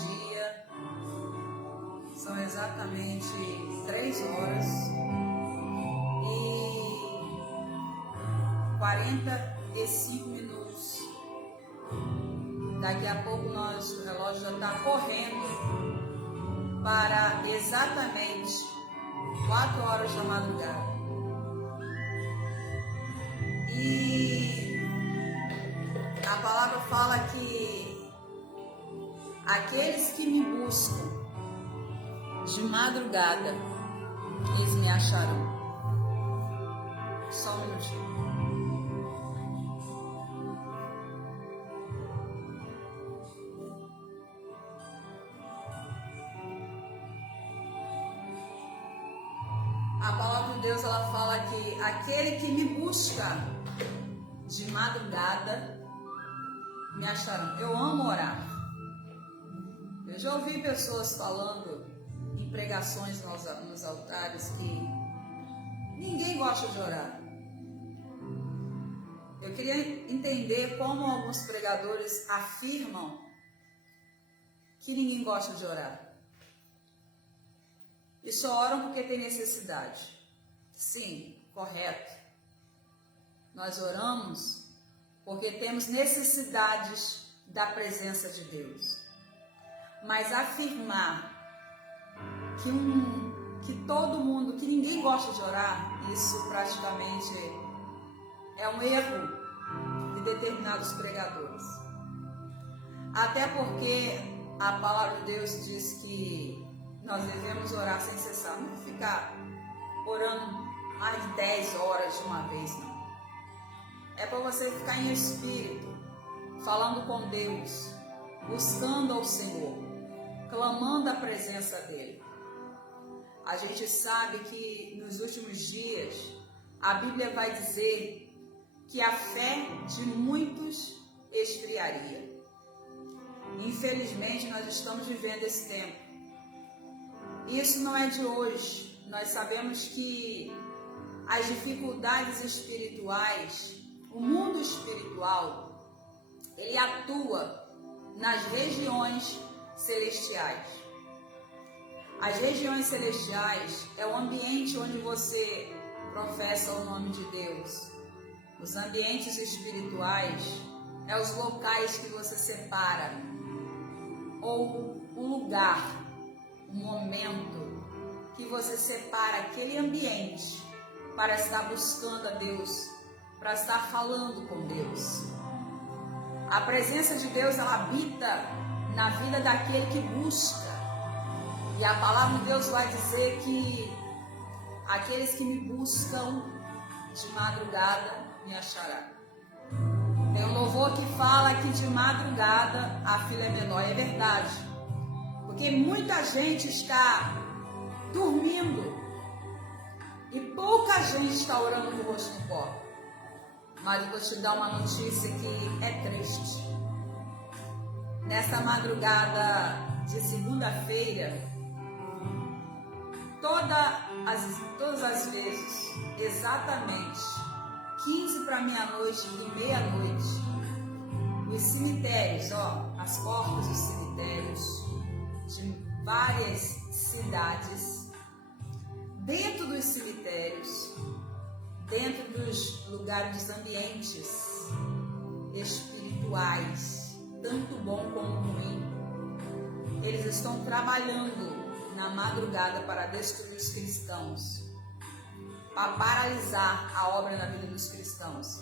dia. São exatamente 3 horas e 45 minutos. Daqui a pouco o relógio já está correndo para exatamente 4 horas da madrugada. E a palavra fala que aqueles que me buscam de madrugada, eles me acharão. Só um minutinho. A palavra de Deus, ela fala que aquele que me busca de madrugada me acharão. Eu amo orar. Eu já ouvi pessoas falando em pregações nos altares que ninguém gosta de orar. Eu queria entender como alguns pregadores afirmam que ninguém gosta de orar. E só oram porque tem necessidade. Sim, correto. Nós oramos porque temos necessidades da presença de Deus. Mas afirmar que todo mundo, que ninguém gosta de orar, isso praticamente é um erro de determinados pregadores. Até porque a palavra de Deus diz que nós devemos orar sem cessar, não ficar orando mais de 10 horas de uma vez, não. É para você ficar em espírito, falando com Deus, buscando ao Senhor, clamando a presença dEle. A gente sabe que nos últimos dias, a Bíblia vai dizer que a fé de muitos esfriaria. Infelizmente, nós estamos vivendo esse tempo. Isso não é de hoje. Nós sabemos que as dificuldades espirituais, o mundo espiritual, ele atua nas regiões celestiais. As regiões celestiais é o ambiente onde você professa o nome de Deus. Os ambientes espirituais é os locais que você separa, ou o lugar, o momento que você separa aquele ambiente para estar buscando a Deus, para estar falando com Deus. A presença de Deus, ela habita na vida daquele que busca. E a palavra de Deus vai dizer que aqueles que me buscam de madrugada me acharão. Tem um louvor que fala que de madrugada a fila é menor. É verdade. Porque muita gente está dormindo e pouca gente está orando com o rosto em pó. Mas eu vou te dar uma notícia que é triste. Nessa madrugada de segunda-feira, todas as vezes, exatamente 15 para meia-noite e meia-noite, os cemitérios, as portas dos cemitérios de várias cidades, dentro dos cemitérios, dentro dos lugares, dos ambientes espirituais, tanto bom como ruim, eles estão trabalhando na madrugada para destruir os cristãos, para paralisar a obra na vida dos cristãos.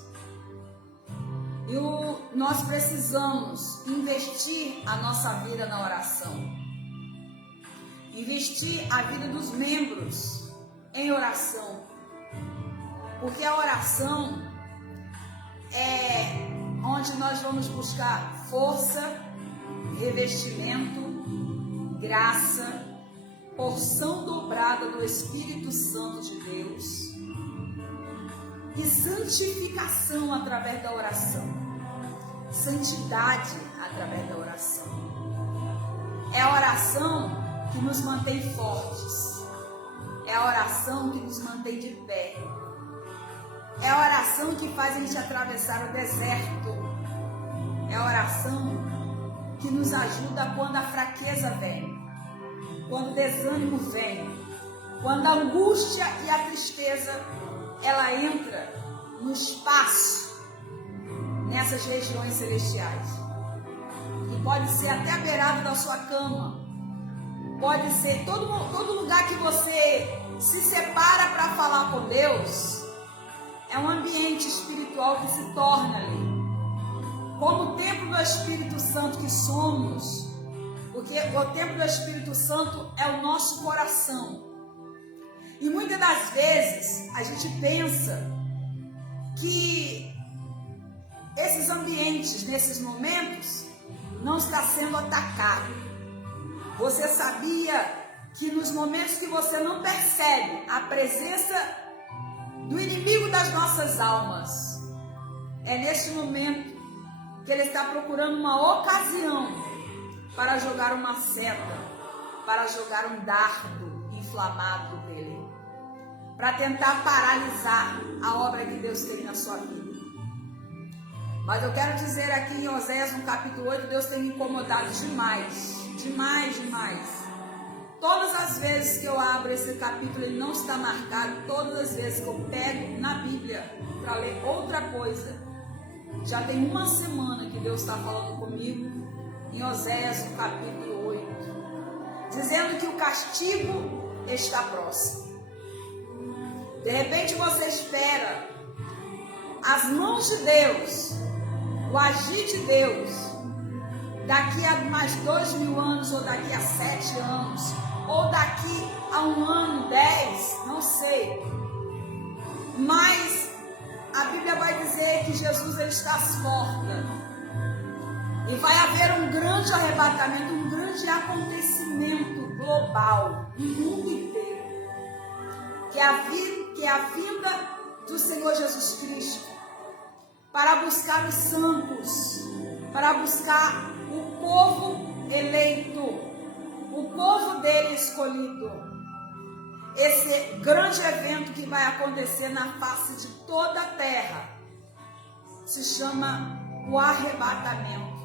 E nós precisamos investir a nossa vida na oração, investir a vida dos membros em oração, porque a oração é onde nós vamos buscar força, revestimento, graça, porção dobrada do Espírito Santo de Deus e santificação através da oração, santidade através da oração. É a oração que nos mantém fortes, é a oração que nos mantém de pé, é a oração que faz a gente atravessar o deserto, é a oração que que nos ajuda quando a fraqueza vem, quando o desânimo vem, quando a angústia e a tristeza ela entra no espaço, nessas regiões celestiais. E pode ser até a beirada da sua cama, pode ser todo lugar que você se separa para falar com Deus, é um ambiente espiritual que se torna ali. Como o templo do Espírito Santo que somos, porque o templo do Espírito Santo é o nosso coração. E muitas das vezes a gente pensa que esses ambientes, nesses momentos, não está sendo atacado. Você sabia que nos momentos que você não percebe a presença do inimigo das nossas almas, é neste momento que ele está procurando uma ocasião para jogar uma seta, para jogar um dardo inflamado dele, para tentar paralisar a obra que Deus tem na sua vida. Mas eu quero dizer aqui em Oséias, no capítulo 8, Deus tem me incomodado demais, demais, demais. Todas as vezes que eu abro esse capítulo, ele não está marcado. Todas as vezes que eu pego na Bíblia para ler outra coisa, já tem uma semana que Deus está falando comigo em Oséias, no capítulo 8, dizendo que o castigo está próximo. De repente você espera as mãos de Deus, o agir de Deus, daqui a mais 2000 anos, ou daqui a 7 anos, ou daqui a 1 ano, 10, não sei. Mas a Bíblia vai dizer que Jesus ele está às portas. E vai haver um grande arrebatamento, um grande acontecimento global no mundo inteiro. Que é a vinda do Senhor Jesus Cristo para buscar os santos, para buscar o povo eleito, o povo dele escolhido. Esse grande evento que vai acontecer na face de toda a terra se chama o arrebatamento.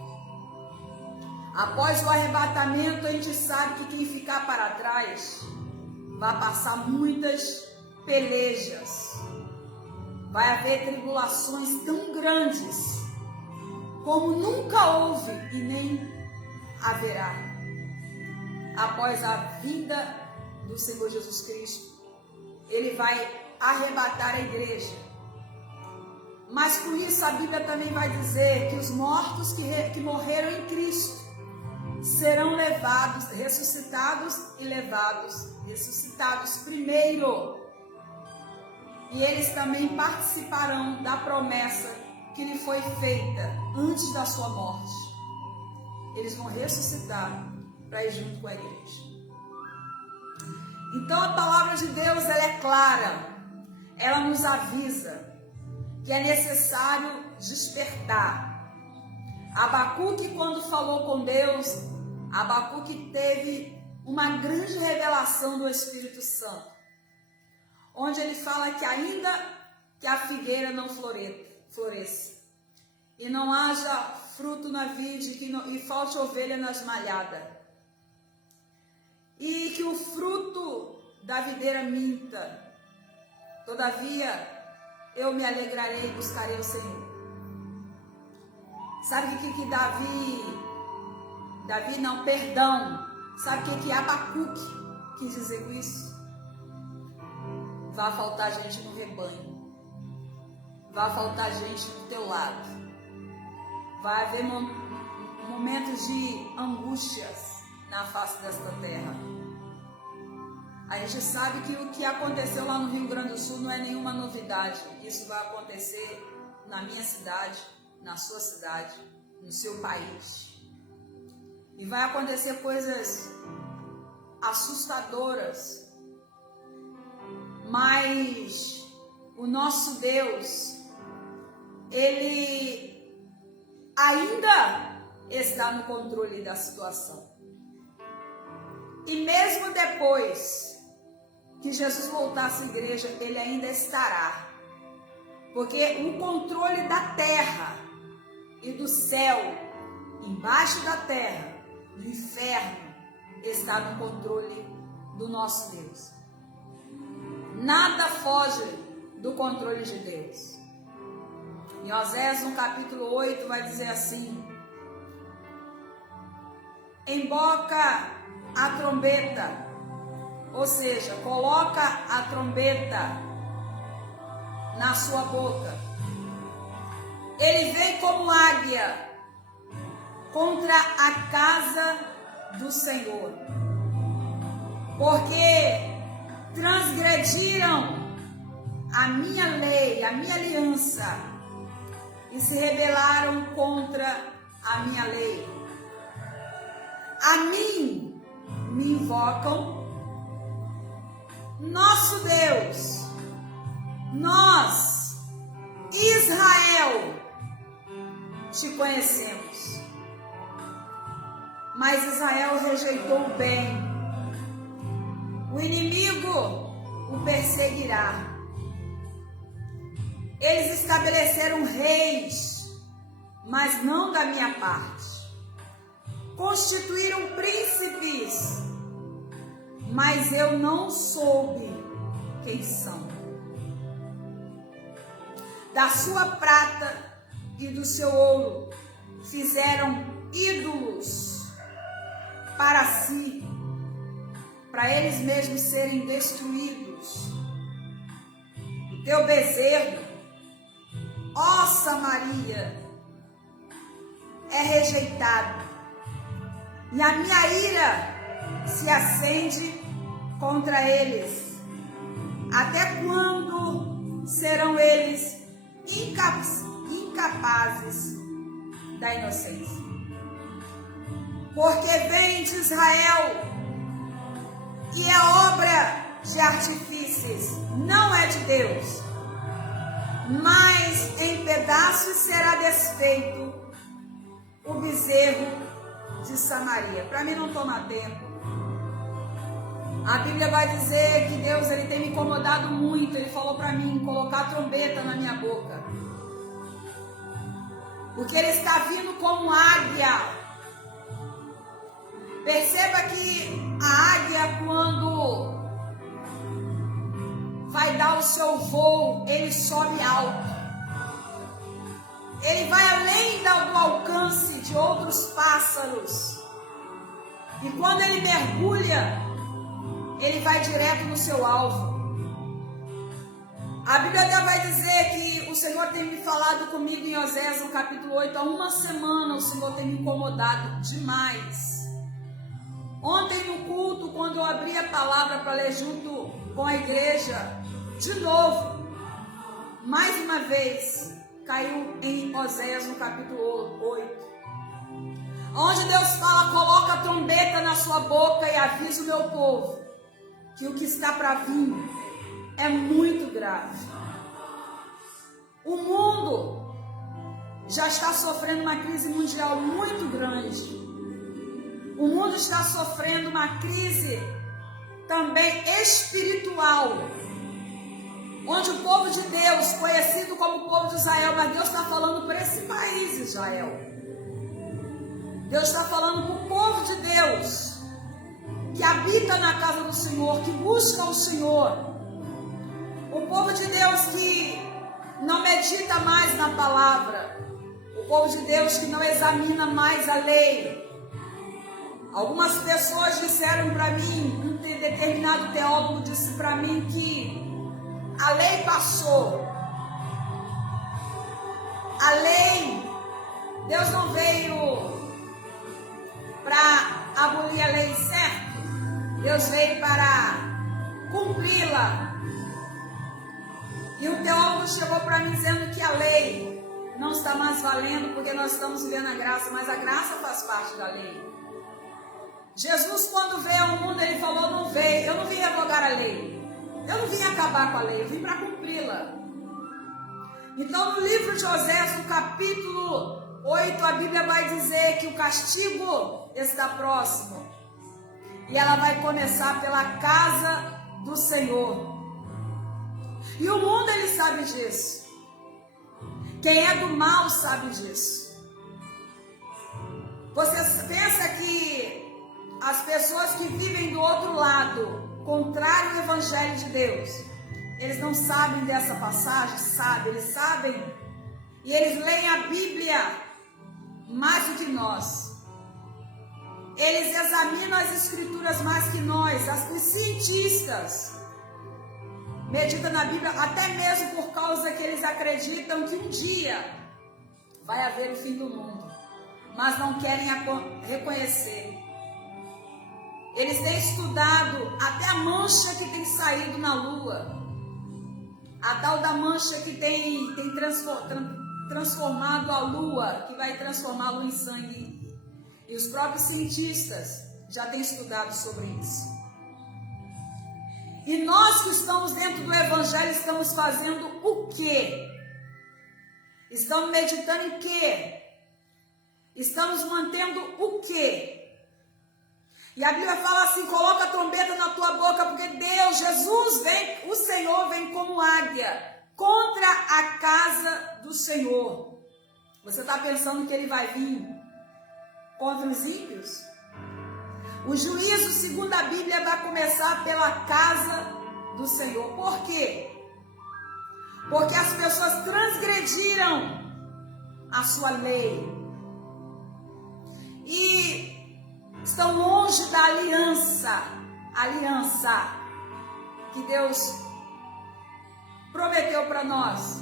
Após o arrebatamento, a gente sabe que quem ficar para trás vai passar muitas pelejas. Vai haver tribulações tão grandes como nunca houve e nem haverá. Após a vinda do Senhor Jesus Cristo, ele vai arrebatar a igreja. Mas com isso a Bíblia também vai dizer que os mortos que morreram em Cristo serão levados, ressuscitados primeiro. E eles também participarão da promessa que lhe foi feita antes da sua morte. Eles vão ressuscitar para ir junto com a igreja. Então a palavra de Deus ela é clara. Ela nos avisa que é necessário despertar. Abacuque, quando falou com Deus, Abacuque teve uma grande revelação do Espírito Santo, onde ele fala que ainda que a figueira não floresça, e não haja fruto na vide, e falte ovelha nas malhadas, e que o fruto da videira minta, todavia eu me alegrarei e buscarei o Senhor. Sabe o que Sabe o que Abacuque quis dizer com isso? Vai faltar gente no rebanho, vai faltar gente do teu lado, vai haver momentos de angústias na face desta terra. A gente sabe que o que aconteceu lá no Rio Grande do Sul não é nenhuma novidade. Isso vai acontecer na minha cidade, na sua cidade, no seu país. E vai acontecer coisas assustadoras. Mas o nosso Deus, ele ainda está no controle da situação. E mesmo depois que Jesus voltasse à igreja, ele ainda estará. Porque o controle da terra e do céu embaixo da terra, do inferno, está no controle do nosso Deus. Nada foge do controle de Deus. Em Oséias, no capítulo 8, vai dizer assim: emboca a trombeta, ou seja, coloca a trombeta na sua boca. Ele vem como águia contra a casa do Senhor, porque transgrediram a minha lei, a minha aliança, e se rebelaram contra a minha lei. A mim me invocam, nosso Deus, nós, Israel, te conhecemos. Mas Israel rejeitou o bem. O inimigo o perseguirá. Eles estabeleceram reis, mas não da minha parte. Constituíram príncipes, mas eu não soube quem são. Da sua prata e do seu ouro fizeram ídolos para si, para eles mesmos serem destruídos. O teu bezerro, ó Samaria, é rejeitado, e a minha ira se acende contra eles. Até quando serão eles incapazes da inocência? Porque vem de Israel e é obra de artifícios, não é de Deus. Mas em pedaços será desfeito o bezerro de Samaria. Para mim não tomar tempo, a Bíblia vai dizer que Deus ele tem me incomodado muito. Ele falou para mim colocar trombeta na minha boca, porque ele está vindo como águia. Perceba que a águia, quando vai dar o seu voo, ele sobe alto. Ele vai além do alcance de outros pássaros. E quando ele mergulha, ele vai direto no seu alvo. A Bíblia vai dizer que o Senhor tem me falado comigo em Oséias, no capítulo 8, há uma semana o Senhor tem me incomodado demais. Ontem no culto, quando eu abri a palavra para ler junto com a igreja, de novo, mais uma vez, caiu em Oséias no capítulo 8, onde Deus fala: coloca a trombeta na sua boca e avisa o meu povo que o que está para vir é muito grave. O mundo já está sofrendo uma crise mundial muito grande. O mundo está sofrendo uma crise também espiritual, onde o povo de Deus, conhecido como o povo de Israel, mas Deus está falando para esse país, Israel. Deus está falando para o povo de Deus, que habita na casa do Senhor, que busca o Senhor. O povo de Deus que não medita mais na palavra. O povo de Deus que não examina mais a lei. Algumas pessoas disseram para mim, um determinado teólogo disse para mim que a lei passou. A lei, Deus não veio para abolir a lei, certo? Deus veio para cumpri-la. E o teólogo chegou para mim dizendo que a lei não está mais valendo porque nós estamos vivendo a graça, mas a graça faz parte da lei. Jesus, quando veio ao mundo, ele falou: não veio, eu não vim revogar a lei, eu não vim acabar com a lei, eu vim para cumpri-la. Então, no livro de Oséias, no capítulo 8, a Bíblia vai dizer que o castigo está próximo. E ela vai começar pela casa do Senhor. E o mundo, ele sabe disso. Quem é do mal sabe disso. Você pensa que as pessoas que vivem do outro lado, contrário ao Evangelho de Deus, eles não sabem dessa passagem? Sabem, eles sabem. E eles leem a Bíblia mais do que nós. Eles examinam as Escrituras mais que nós. Os cientistas meditam na Bíblia, até mesmo por causa que eles acreditam que um dia vai haver o fim do mundo, mas não querem reconhecer. Eles têm estudado até a mancha que tem saído na Lua, a tal da mancha que tem transformado a Lua, que vai transformar a Lua em sangue. E os próprios cientistas já têm estudado sobre isso. E nós que estamos dentro do Evangelho estamos fazendo o quê? Estamos meditando em quê? Estamos mantendo o quê? E a Bíblia fala assim: coloca a trombeta na tua boca, porque Deus, Jesus vem, o Senhor vem como águia contra a casa do Senhor. Você está pensando que ele vai vir contra os ímpios? O juízo, segundo a Bíblia, vai começar pela casa do Senhor. Por quê? Porque as pessoas transgrediram a sua lei e estão longe da aliança que Deus prometeu para nós.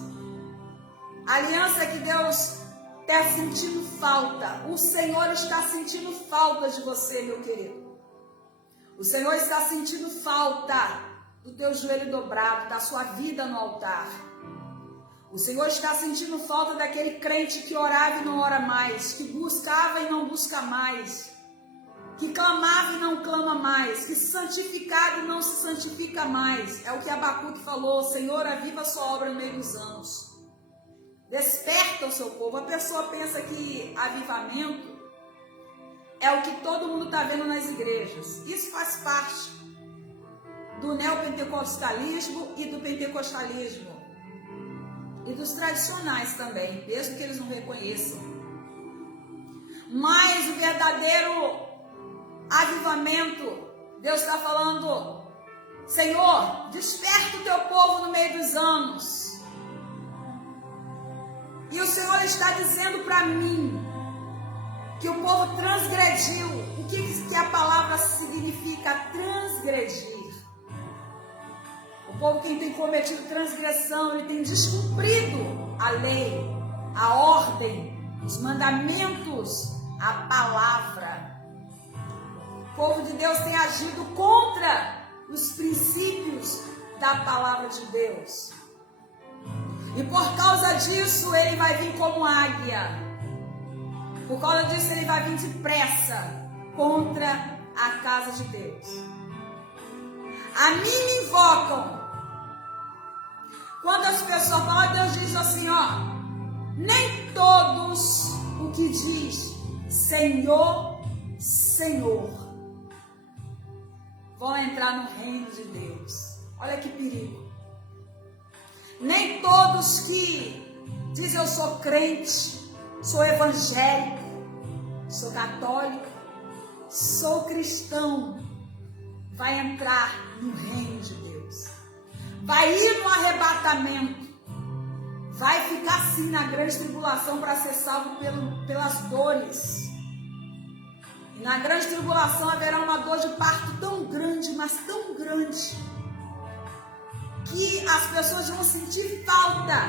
A aliança que Deus está sentindo falta. O Senhor está sentindo falta de você, meu querido. O Senhor está sentindo falta do teu joelho dobrado, da sua vida no altar. O Senhor está sentindo falta daquele crente que orava e não ora mais, que buscava e não busca mais, que clamava e não clama mais, que se santificava e não se santifica mais. É o que Abacuque falou: Senhor, aviva a sua obra no meio dos anos. Desperta o seu povo. A pessoa pensa que avivamento é o que todo mundo está vendo nas igrejas. Isso faz parte do neopentecostalismo e do pentecostalismo. E dos tradicionais também, mesmo que eles não reconheçam. Mas o verdadeiro avivamento, Deus está falando: Senhor, desperta o teu povo no meio dos anos. E o Senhor está dizendo para mim que o povo transgrediu. O que a palavra significa? Transgredir. O povo que tem cometido transgressão, ele tem descumprido a lei, a ordem, os mandamentos, a palavra. O povo de Deus tem agido contra os princípios da palavra de Deus. E por causa disso, ele vai vir como águia. Por causa disso, ele vai vir depressa contra a casa de Deus. A mim me invocam. Quando as pessoas falam, Deus diz assim, nem todos o que diz Senhor, Senhor vão entrar no reino de Deus. Olha que perigo. Nem todos que dizem eu sou crente, sou evangélico, sou católico, sou cristão, vai entrar no reino de Deus. Vai ir no arrebatamento. Vai ficar assim na grande tribulação para ser salvo pelas dores. E na grande tribulação haverá uma dor de parto tão grande, mas tão grande, que as pessoas vão sentir falta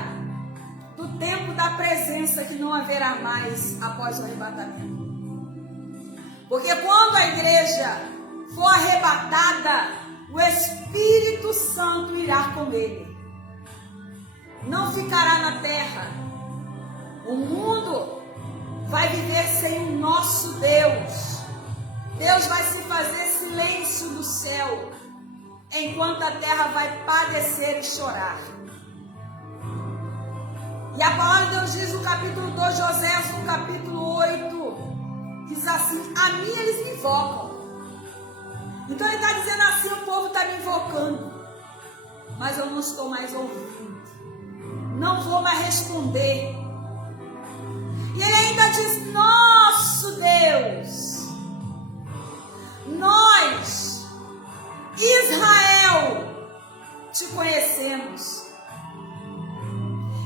do tempo da presença que não haverá mais após o arrebatamento. Porque quando a igreja for arrebatada, o Espírito Santo irá com ele. Não ficará na terra. O mundo vai viver sem o nosso Deus. Deus vai se fazer silêncio do céu, enquanto a terra vai padecer e chorar. E a palavra de Deus diz no capítulo 2 de Oséias, no capítulo 8, diz assim: a mim eles me invocam. Então ele está dizendo assim: o povo está me invocando, mas eu não estou mais ouvindo, não vou mais responder. E ele ainda diz: nosso nosso Deus. Nós, Israel, te conhecemos.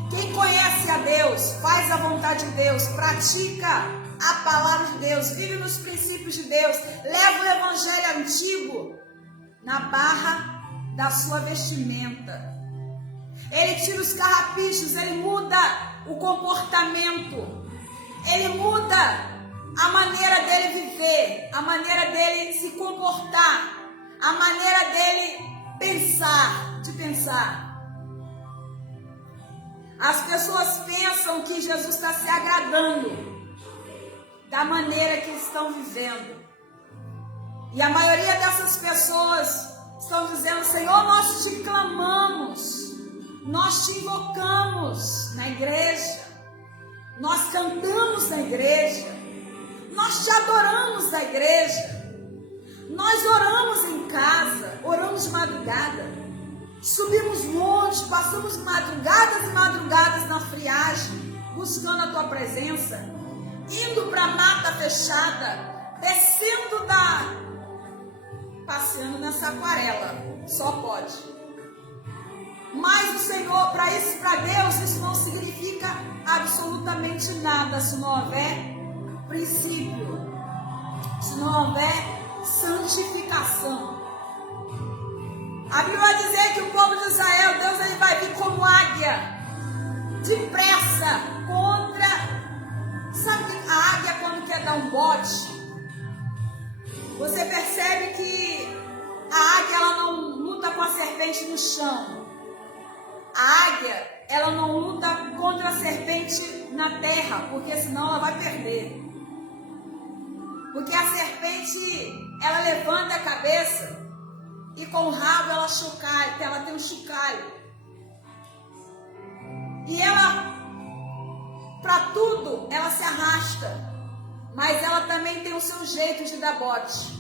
Quem conhece a Deus, faz a vontade de Deus, pratica a palavra de Deus, vive nos princípios de Deus, leva o evangelho antigo na barra da sua vestimenta. Ele tira os carrapichos, ele muda o comportamento, ele muda a maneira dele viver, a maneira dele se comportar, a maneira dele pensar. As pessoas pensam que Jesus está se agradando da maneira que estão vivendo. E a maioria dessas pessoas estão dizendo: Senhor, nós te clamamos, nós te invocamos na igreja, nós cantamos na igreja, nós te adoramos na igreja, nós oramos em casa, oramos de madrugada, subimos montes, passamos madrugadas e madrugadas na friagem, buscando a tua presença, indo para a mata fechada, descendo passeando nessa aquarela, só pode. Mas o Senhor, para Deus, isso não significa absolutamente nada se não houver princípio, se não houver santificação. A Bíblia vai dizer que o povo de Israel, Deus, ele vai vir como águia, depressa, contra... Sabe a águia quando quer dar um bote? Você percebe que a águia, ela não luta com a serpente no chão. A águia, ela não luta contra a serpente na terra, porque senão ela vai perder. Porque a serpente, ela levanta a cabeça e com o rabo ela chocalha, ela tem um chocalho. E ela, para tudo, ela se arrasta. Mas ela também tem o seu jeito de dar bote.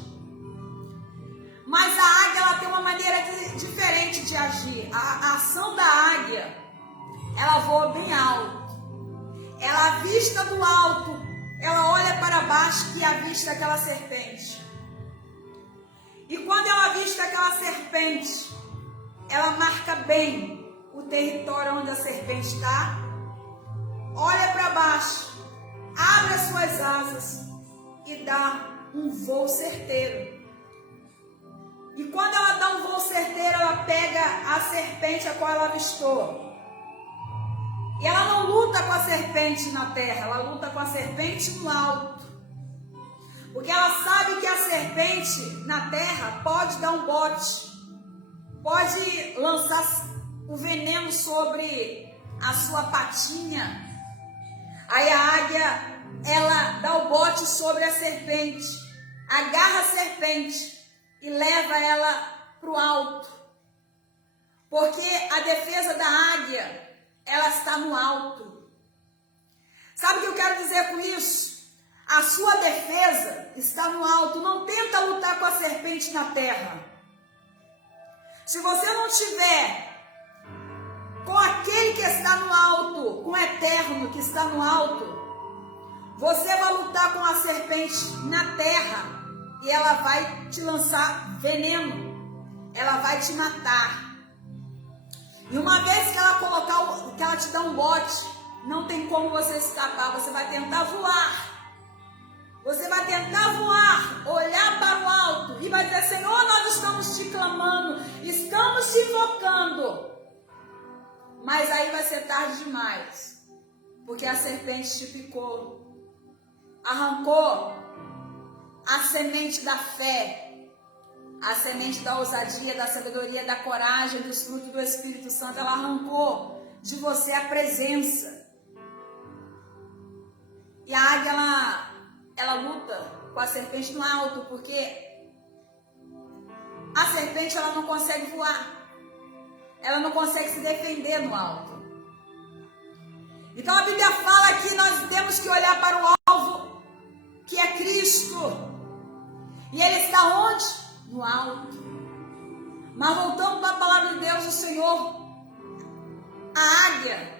Mas a águia, ela tem uma maneira diferente de agir. A ação da águia, ela voa bem alto. Ela avista do alto, ela olha para baixo e avista aquela serpente. E quando ela avista aquela serpente, ela marca bem o território onde a serpente está, olha para baixo, abre as suas asas e dá um voo certeiro. E quando ela dá um voo certeiro, ela pega a serpente a qual ela avistou. E ela não luta com a serpente na terra, ela luta com a serpente no alto. Porque ela sabe que a serpente na terra pode dar um bote, pode lançar o veneno sobre a sua patinha. Aí a águia, ela dá o bote sobre a serpente, agarra a serpente e leva ela para o alto. Porque a defesa da águia, ela está no alto. Sabe o que eu quero dizer com isso? A sua defesa está no alto. Não tenta lutar com a serpente na terra. Se você não tiver com aquele que está no alto, com o eterno que está no alto, você vai lutar com a serpente na terra e ela vai te lançar veneno. Ela vai te matar. E uma vez que ela te dá um bote, não tem como você escapar. Você vai tentar voar. Você vai tentar voar, olhar para o alto e vai dizer: Senhor, nós estamos te clamando, estamos te invocando. Mas aí vai ser tarde demais, porque a serpente te picou, arrancou a semente da fé, a semente da ousadia, da sabedoria, da coragem, dos frutos do Espírito Santo. Ela arrancou de você a presença. E a águia, ela luta com a serpente no alto, porque a serpente, ela não consegue voar. Ela não consegue se defender no alto. Então a Bíblia fala que nós temos que olhar para o alvo, que é Cristo. E Ele está onde? No alto. Mas voltando para a palavra de Deus, o Senhor, a águia,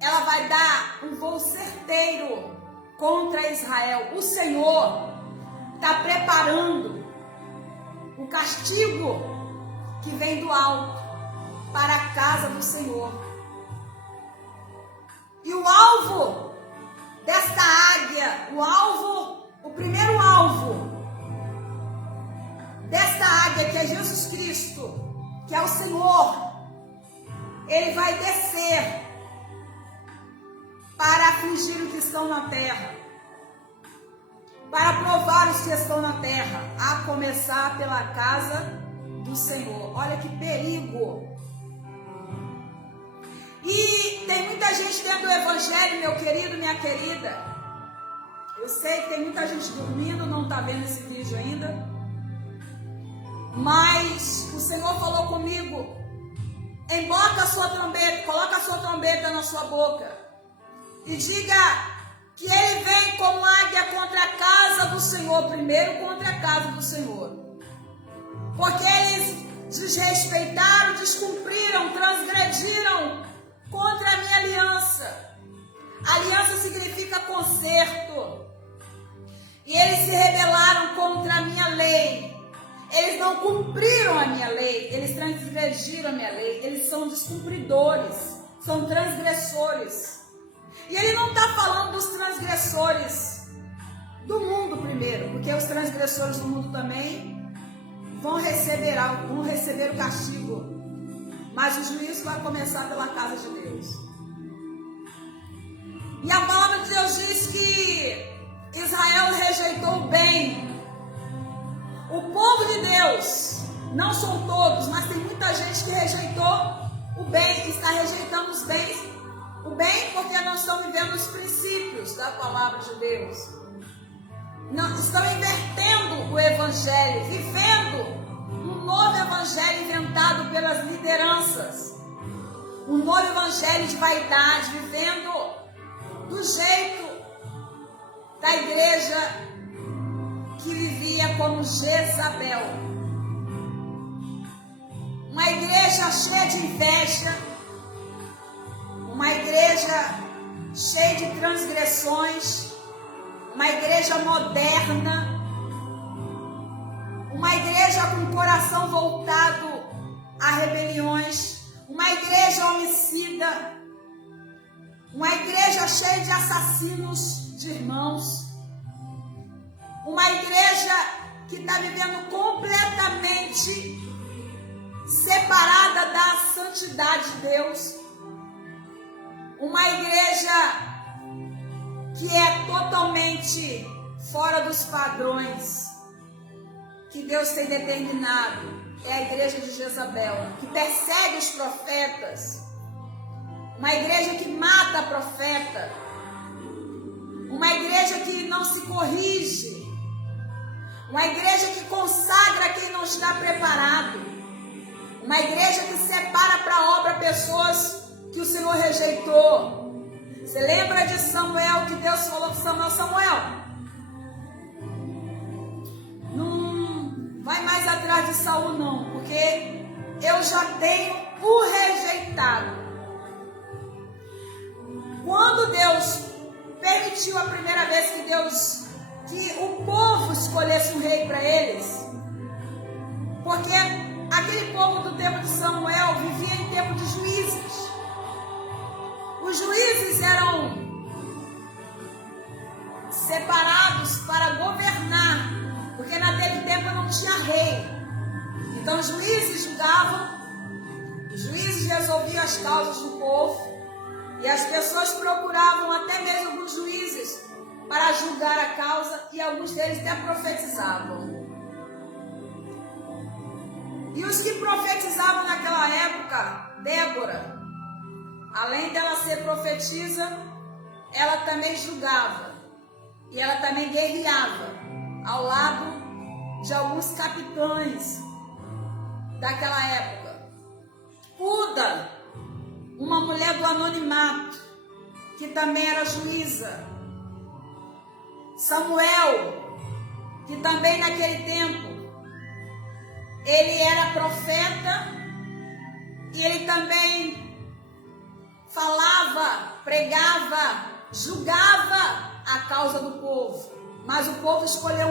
ela vai dar um voo certeiro contra Israel. O Senhor está preparando o castigo que vem do alto para a casa do Senhor. E o alvo desta águia, o primeiro alvo desta águia, que é Jesus Cristo, que é o Senhor, ele vai descer para afligir os que estão na terra, para provar os que estão na terra, a começar pela casa do Senhor. Olha que perigo! E tem muita gente dentro do Evangelho, meu querido, minha querida. Eu sei que tem muita gente dormindo, não está vendo esse vídeo ainda. Mas o Senhor falou comigo: emboca a sua trombeta, coloca a sua trombeta na sua boca e diga que ele vem como águia contra a casa do Senhor, primeiro contra a casa do Senhor. Porque eles desrespeitaram, descumpriram, transgrediram contra a minha aliança. Aliança significa conserto. E eles se rebelaram contra a minha lei. Eles não cumpriram a minha lei, eles transgrediram a minha lei. Eles são descumpridores, são transgressores. E ele não está falando dos transgressores do mundo primeiro, porque os transgressores do mundo também vão receber o castigo. Mas o juízo vai começar pela casa de Deus. E a palavra de Deus diz que Israel rejeitou o bem. O povo de Deus, não são todos, mas tem muita gente que rejeitou o bem, que está rejeitando os bens. O bem porque não estão vivendo os princípios da palavra de Deus. Não, estão invertendo o evangelho, vivendo um novo evangelho inventado pelas lideranças. Um novo evangelho de vaidade, vivendo do jeito da igreja que vivia como Jezabel. Uma igreja cheia de inveja, uma igreja cheia de transgressões, uma igreja moderna, uma igreja com o coração voltado a rebeliões, uma igreja homicida, uma igreja cheia de assassinos de irmãos, uma igreja que está vivendo completamente separada da santidade de Deus, uma igreja que é totalmente fora dos padrões que Deus tem determinado. É a igreja de Jezabel, que persegue os profetas, uma igreja que mata profeta, uma igreja que não se corrige, uma igreja que consagra quem não está preparado, uma igreja que separa para a obra pessoas que o Senhor rejeitou. Você lembra de Samuel, que Deus falou para Samuel, não vai mais atrás de Saul não, porque eu já tenho o rejeitado. Quando Deus permitiu a primeira vez que o povo escolhesse um rei para eles, porque aquele povo do tempo de Samuel vivia em tempo de juízes. Os juízes eram separados para governar, porque naquele tempo não tinha rei. Então os juízes julgavam, os juízes resolviam as causas do povo, e as pessoas procuravam até mesmo alguns juízes para julgar a causa, e alguns deles até profetizavam. E os que profetizavam naquela época, Débora, além dela ser profetisa, ela também julgava. E ela também guerreava ao lado de alguns capitães daquela época. Uda, uma mulher do anonimato, que também era juíza. Samuel, que também naquele tempo ele era profeta, e ele também falava, pregava, julgava a causa do povo, mas o povo escolheu